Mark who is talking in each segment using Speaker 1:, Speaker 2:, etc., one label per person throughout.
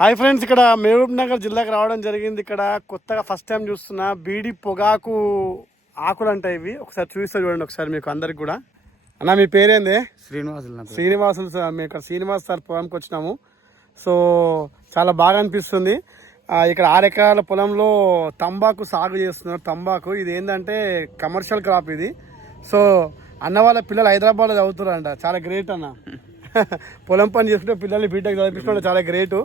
Speaker 1: Hi friends ఇక్కడ మహబూబ్ నగర్ జిల్లాకి రావడం జరిగింది. ఇక్కడ కొత్తగా ఫస్ట్ టైం చూస్తున్నా బీడి పొగాకు ఆకులు అంటాయి ఇవి. ఒకసారి చూపిస్తా చూడండి ఒకసారి మీకు అందరికి కూడా. అన్న మీ పేరేంది?
Speaker 2: శ్రీనివాసులు.
Speaker 1: శ్రీనివాసులు సార్ మేము ఇక్కడ శ్రీనివాస్ సార్ పొలంకి వచ్చినాము. సో చాలా బాగా అనిపిస్తుంది. ఇక్కడ ఆరు ఎకరాల పొలంలో తంబాకు సాగు చేస్తున్నారు. తంబాకు ఇది ఏంటంటే కమర్షియల్ క్రాప్ ఇది. సో అన్న వాళ్ళ పిల్లలు హైదరాబాద్లో చదువుతారంట చాలా గ్రేట్ అన్న. పొలం పని చేసుకుంటే పిల్లల్ని బీటెక్ చదివించడం చాలా గ్రేట్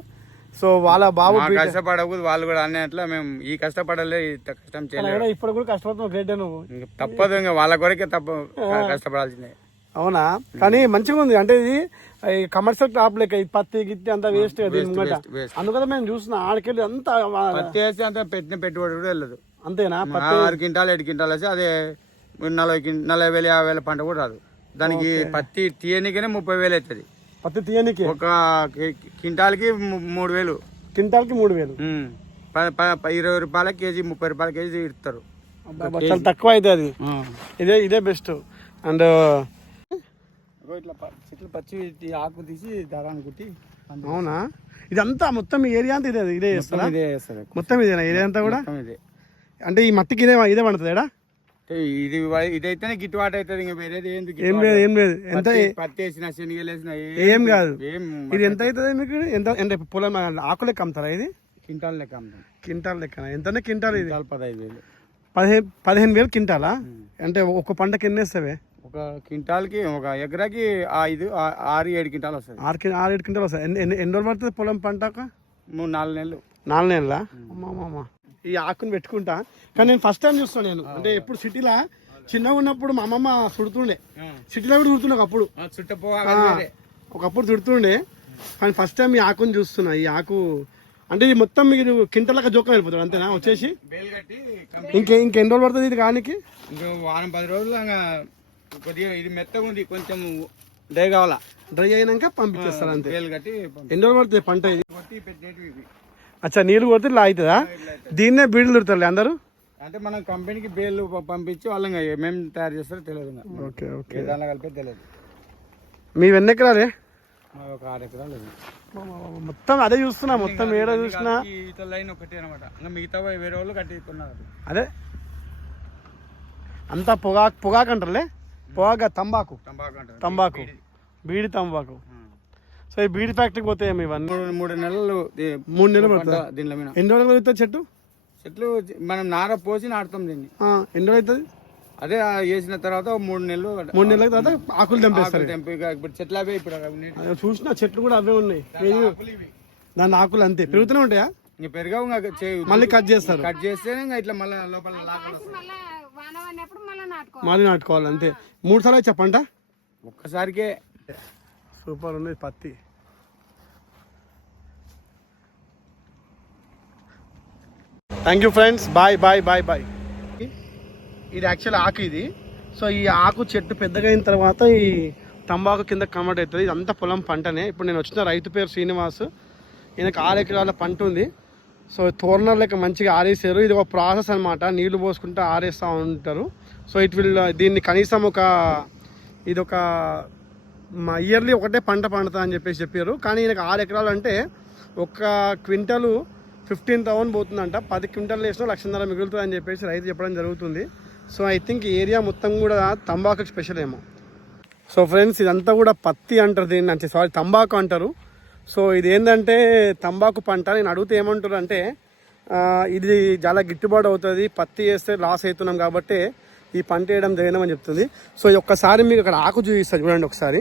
Speaker 1: సో వాళ్ళ బాబు
Speaker 2: కష్టపడకూడదు వాళ్ళు కూడా అన్నట్లా మేము ఈ కష్టపడలే కష్టం చేయలేదు
Speaker 1: ఇప్పుడు కూడా కష్టపడుతున్నావు గ్రేట్ నువ్వు.
Speaker 2: తప్పదు ఇంకా వాళ్ళ కొరకే తప్ప కష్టపడాల్సిందే.
Speaker 1: అవునా? కానీ మంచిగా ఉంది. అంటే ఇది కమర్షియల్ క్రాప్ లెక్క ఈ పత్తి గిత్తి అంతా వేస్ట్. అందుకని మేము చూసిన ఆడికెళ్ళి అంతా
Speaker 2: పత్తి వేస్తే అంత పెట్టిన పెట్టుబడి కూడా వెళ్ళదు.
Speaker 1: అంతేనా?
Speaker 2: ఆరు క్వింటాలు ఏడు క్వింటాలు వేస్తే అదే నలభై నలభై వేలు యాభై వేల పంట కూడా రాదు. దానికి పత్తి తీయనికనే ముప్పై వేలు అవుతుంది.
Speaker 1: పత్తి తీయనికి?
Speaker 2: ఒక క్వింటాల్కి మూడు వేలు.
Speaker 1: క్వింటాల్కి మూడు వేలు.
Speaker 2: ఇరవై రూపాయల కేజీ ముప్పై రూపాయల కేజీ ఇస్తారు.
Speaker 1: అబ్బా, చాలా తక్కువ అయితే అది. ఇదే ఇదే బెస్ట్. అండ్
Speaker 2: ఇట్లా చెట్లు పచ్చి ఆకు తీసి దారాన్ని కుట్టి
Speaker 1: అవునా? ఇదంతా మొత్తం ఈ ఏరియా అంతా ఇదే ఇదే చేస్తారా?
Speaker 2: ఇదే చేస్తారు.
Speaker 1: మొత్తం ఇదేనా? ఏరియా అంతా కూడా? అంటే ఈ మట్టికి ఇదే ఇదే పండుతుంది ఏడా?
Speaker 2: అంటే ఇది ఇదైతేనే గిట్టుబాటు అవుతుంది ఇంకా వేరేది ఏంది
Speaker 1: ఏం
Speaker 2: గిట్టుబాటు?
Speaker 1: లేదు ఏం లేదు. ఎంత
Speaker 2: పత్తి- వేసిన శనగలు వేసిన
Speaker 1: ఏం కాదు.
Speaker 2: ఏం
Speaker 1: ఇది ఎంత అవుతుంది మీకు? ఎంత అంటే పొలం ఆకు లెక్క అమ్ముతారా ఇది?
Speaker 2: క్వింటాల్ లెక్క అమ్ముతాం.
Speaker 1: క్వింటాల్ లెక్క ఎంతనే క్వింటాల్ ఇది?
Speaker 2: పదహైదు వేలు.
Speaker 1: పదిహేను పదిహేను వేలు క్వింటాలా? అంటే ఒక పంటకి ఎన్ని వేస్తావే?
Speaker 2: ఒక క్వింటాల్కి ఒక ఎకరాకి ఐదు ఆరు ఏడు క్వింటాల్ వస్తుంది
Speaker 1: ఆరు ఆరు ఏడు క్వింటాల్ వస్తాయి. ఎన్ని ఎన్ని ఎన్ని రోజులు పడుతుంది పొలం పంటక?
Speaker 2: మూడు నాలుగు నెలలు.
Speaker 1: నాలుగు నెలల? అమ్మా. ఈ ఆకుని పెట్టుకుంటా. కానీ నేను ఫస్ట్ టైం చూస్తాను నేను. అంటే ఎప్పుడు సిటీలో? చిన్నగా ఉన్నప్పుడు మా అమ్మమ్మ చుడుతుండే. సిటీలో కూడా చుడుతుండే ఒకప్పుడు. ఒకప్పుడు చుడుతుండే. కానీ ఫస్ట్ టైం ఈ ఆకుని చూస్తున్నా. ఈ ఆకు అంటే ఇది మొత్తం మీరు కింటలక జోకం వెళ్ళిపోతాడు అంతేనా? వచ్చేసి? ఇంకే ఇంకెన్ని రోజులు పడుతుంది ఇది కానికి?
Speaker 2: ఇంకా వారం పది రోజులు కొద్దిగా ఇది మెత్తగా ఉంది కొంచెం డ్రై కావాలా?
Speaker 1: డ్రై అయినాక పంపించేస్తారు అంతే. ఎన్ని రోజులు పడుతుంది పంట ఇది. అచ్చా నీళ్ళు కొడితే ఇలా అవుతుందా? దీన్నే బీడులు దొరుకుతారు అందరూ?
Speaker 2: అంటే మనం కంపెనీకి బేలు పంపించి వాళ్ళు ఇంకా ఏమేమి తయారు చేస్తారో తెలియదు
Speaker 1: ఓకే ఓకే.
Speaker 2: దాంట్లో కలిపే తెలియదు.
Speaker 1: మీ ఎన్ని ఎకరాలే?
Speaker 2: ఒక ఆరు ఎకరాలు.
Speaker 1: మొత్తం అదే చూస్తున్నా మొత్తం ఏడ చూసినా?
Speaker 2: లైన్ ఒకటి అనమాట ఇంకా మిగతా వేరే వాళ్ళు కట్టిస్తున్నారు
Speaker 1: అదే. అంతా పొగాకు పొగాకు అంటారులే? పొగాకు తంబాకు?
Speaker 2: తంబాకు
Speaker 1: తంబాకు. బీడి. తంబాకు. సో ఈ బీడి ఫ్యాక్టరీకి పోతే ఏమి ఇవన్నీ?
Speaker 2: మూడు మూడు నెలలు
Speaker 1: మూడు నెలలు పడుతుంది
Speaker 2: దీనిలో మీద.
Speaker 1: ఎన్ని రోజులు కలుగుతుంది చెట్టు?
Speaker 2: చెట్లు మనం నార పోసి నాటుతాం దీన్ని.
Speaker 1: ఎన్ని రోజులు అవుతుంది?
Speaker 2: అదే ఆ వేసిన తర్వాత మూడు నెలలు
Speaker 1: మూడు నెలల తర్వాత ఆకులు తెంపేస్తారు
Speaker 2: ఇప్పుడు చెట్లు అవే ఇప్పుడు
Speaker 1: చూసిన చెట్లు కూడా అవే ఉన్నాయి. దాని ఆకులు అంతే. పెరుగుతూనే ఉంటాయా?
Speaker 2: ఇంక పెరగవు
Speaker 1: మళ్ళీ కట్ చేస్తారు.
Speaker 2: కట్ చేస్తేనే ఇంకా ఇట్లా మళ్ళీ లోపల
Speaker 3: మళ్ళీ నాటుకోవాలి.
Speaker 1: అంతే. మూడు సార్లు చెప్పంట
Speaker 2: ఒక్కసారికే.
Speaker 1: సూపర్ ఉంది పత్తి. Thank you friends bye bye bye bye ఇది యాక్చువల్ ఆకు ఇది. సో ఈ ఆకు చెట్టు పెద్దగా అయిన తర్వాత ఈ తంబాకు కింద కన్వర్ట్ అవుతుంది. ఇదంతా పొలం పంటనే. ఇప్పుడు నేను వచ్చిన రైతు పేరు శ్రీనివాస్. ఈయనకు ఆరు ఎకరాల పంట ఉంది. సో తోరణాలు లెక్క మంచిగా ఆరేసారు. ఇది ఒక ప్రాసెస్ అనమాట నీళ్ళు పోసుకుంటూ ఆరేస్తూ ఉంటారు. సో ఇట్ విల్ దీన్ని కనీసం ఒక ఇది ఒక మా ఇయర్లీ ఒకటే పంట పండుతా అని చెప్పేసి చెప్పారు. కానీ ఈయనకు ఆరు ఎకరాలు అంటే ఒక క్వింటలు ఫిఫ్టీన్ థౌసండ్ పోతుందంట. పది క్వింటల్ వేసినా లక్షన్నర మిగులుతుంది అని చెప్పేసి రైతు చెప్పడం జరుగుతుంది. సో ఐ థింక్ ఏరియా మొత్తం కూడా తంబాకు స్పెషల్ ఏమో. సో ఫ్రెండ్స్ ఇదంతా కూడా పత్తి అంటారు దీన్ని. అంటే సారీ తంబాకు అంటారు. సో ఇది ఏంటంటే తంబాకు పంట. నేను అడిగితే ఏమంటారు అంటే ఇది చాలా గిట్టుబాటు అవుతుంది. పత్తి వేస్తే లాస్ అవుతున్నాం కాబట్టి ఈ పంట వేయడం చేయడం అని చెప్తుంది. సో ఈ ఒక్కసారి మీకు అక్కడ ఆకు చూపిస్తారు చూడండి ఒకసారి.